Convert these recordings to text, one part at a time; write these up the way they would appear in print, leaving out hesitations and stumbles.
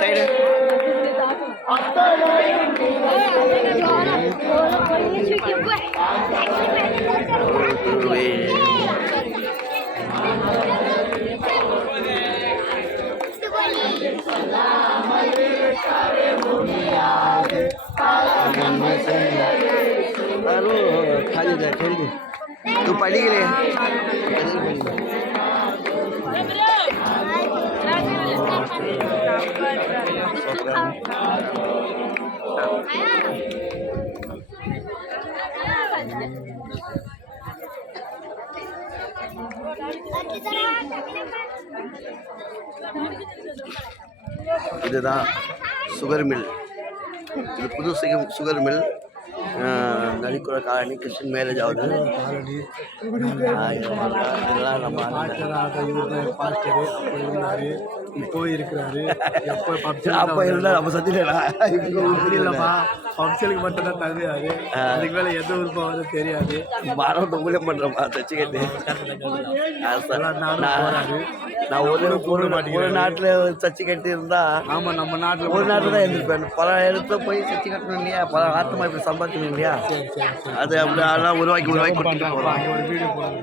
Side खाली जा खेल तू पढ़ी रे இதுதான் சுகர் மில். இது புது சுகர் மில். நரிக்குற காலனி கிறிஸ்டின் மேரேஜ் ஆகுது. இதெல்லாம் நம்ம இப்போ இருக்கிறாரு. அப்போ இருந்தால் நம்ம சத்தியலா இல்லைப்பா, ஃபங்க்ஷனுக்கு மட்டும் தான் தருவாரு. அதுக்கு மேலே எந்த ஊருப்பா வந்து தெரியாது. மரம் தொகுதியம் பண்ணுறப்பா தச்சு கட்டு. நான் ஒரு நாட்டில் சச்சி கட்டி இருந்தா, ஆமாம் நம்ம நாட்டில் ஒரு நாட்டில் தான் இருந்திருப்பேன். பல இடத்துல போய் சச்சி கட்டணும் இல்லையா, பல ஆத்தமாக இப்படி சம்பாதிக்கணும் இல்லையா, அது அப்படி அதெல்லாம் உருவாக்கி கொடுத்துட்டு போகிறாங்க. ஒரு வீடியோ போடுறாங்க.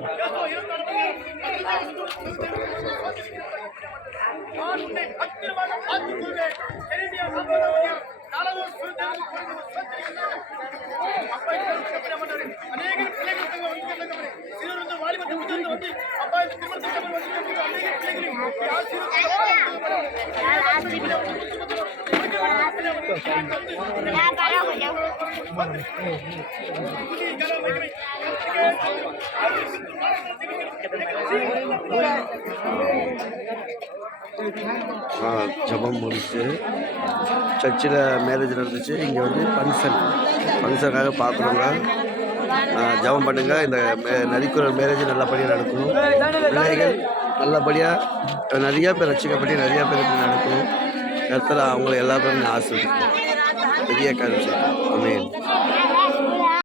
ஜபம் முடிச்சு சர்ச்சில் மேரேஜ் நடந்துச்சு. இங்கே வந்து ஃபங்க்ஷனுக்காக பார்க்குறவங்க ஜபம் பண்ணுங்க. இந்த நரிக்குறள் மேரேஜ் நல்லபடியாக நடக்கணும். பிள்ளைகள் நல்லபடியாக நிறையா பேர் ரசிக்கப்படி நிறையா பேருக்கு நடக்கணும். கர்த்தர் அவங்கள எல்லா பேரும் ஆசீர்வதிக்கணும். பெரிய காரியம். ஆமென்.